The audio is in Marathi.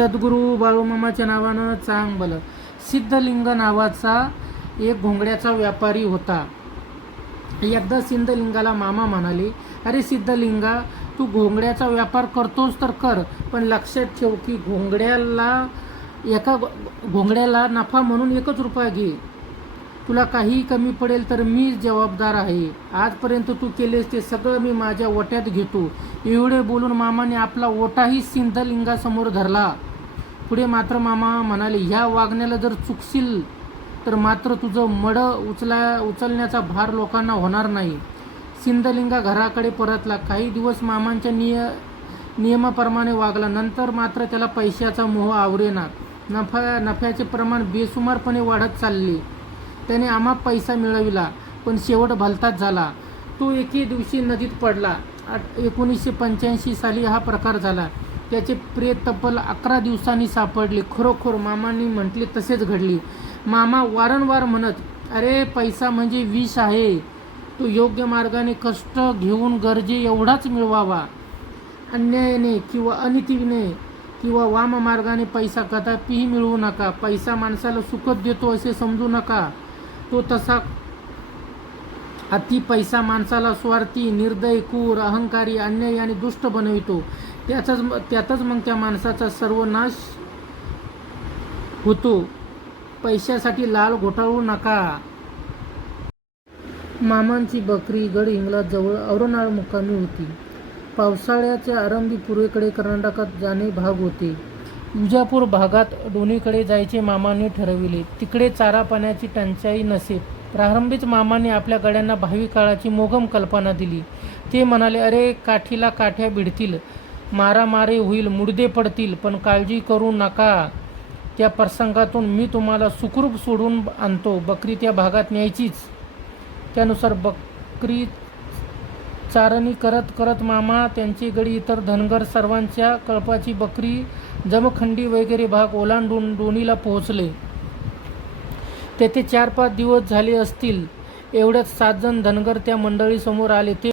सद्गुरू बाळूमामाच्या नावानं चांग भलं. सिद्धलिंग नावाचा एक घोंगड्याचा व्यापारी होता. एकदा सिद्धलिंगाला मामा म्हणाले, अरे सिद्धलिंगा, तू घोंगड्याचा व्यापार करतोस तर कर, पण लक्षात ठेव की एका घोंगड्याला नफा म्हणून 1 रुपया घे. तुला काही कमी पडेल तर मी जबाबदार आहे. आजपर्यंत तू केलेस ते सगळं मी माझ्या ओट्यात घेतो. एवढे बोलून मामाने आपला ओटाही सिद्धलिंगासमोर धरला. पुढे मात्र मामा म्हणाले, ह्या वागण्याला जर चुकशील तर मात्र तुझं मडं उचलण्याचा भार लोकांना होणार नाही. सिद्धलिंगा घराकडे परतला. काही दिवस मामांच्या नियमाप्रमाणे वागला. नंतर मात्र त्याला पैशाचा मोह आवरेना. नफ्याचे प्रमाण बेसुमारपणे वाढत चालले. त्याने अमाप पैसा मिळविला, पण शेवट भलताच झाला. तो एके दिवशी नदीत पडला. 1985 साली हा प्रकार झाला. त्याचे प्रेत तब्बल 11 दिवसांनी सापडले. खरोखर मामांनी म्हटले तसेच घडले. मामा वारंवार म्हणत, अरे पैसा म्हणजे विष आहे. तो योग्य मार्गाने कष्ट घेऊन गरजे एवढाच मिळवावा. अन्यायाने किंवा अनितीने किंवा वाम मार्गाने पैसा कदापिही मिळवू नका. पैसा माणसाला सुखच देतो असे समजू नका. तो तसा अति पैसा माणसाला स्वार्थी, निर्दयी, क्रूर, अहंकारी, अन्यायी आणि दुष्ट बनवितो. त्यातच मग त्या माणसाचा सर्वनाश होतो. पैशासाठी लाल घोटाळू नका. मामांची बकरी गडहिंग्लज जवळ औरनाळ मुक्कामी होती. पावसाळ्याच्या आरंभी पूर्वेकडे कर्नाटकात जाणे भाग होते. विजापूर भागात दोन्हीकडे जायचे मामांनी ठरविले. तिकडे चारा पाण्याची टंचाई नसे. प्रारंभीच मामांनी आपल्या गड्यांना भावी काळाची मोघम कल्पना दिली. ते म्हणाले, अरे काठीला काठ्या भिडतील, मारामारी होईल, मुडदे पडतील, पण काळजी करू नका. त्या प्रसंगातून मी तुम्हाला सुखरूप सोडून आणतो. बकरी त्या भागात न्यायचीच. त्यानुसार बकरी चारणी करत करत मामा, त्यांचे गडी, इतर धनगर सर्वांच्या कळपाची बकरी, जमखंडी वगैरे भाग ओलांडून दोनीला पोहोचले. तेथे 4-5 दिवस झाले असतील. एवढ्यात 7 जण धनगर त्या मंडळीसमोर आले. ते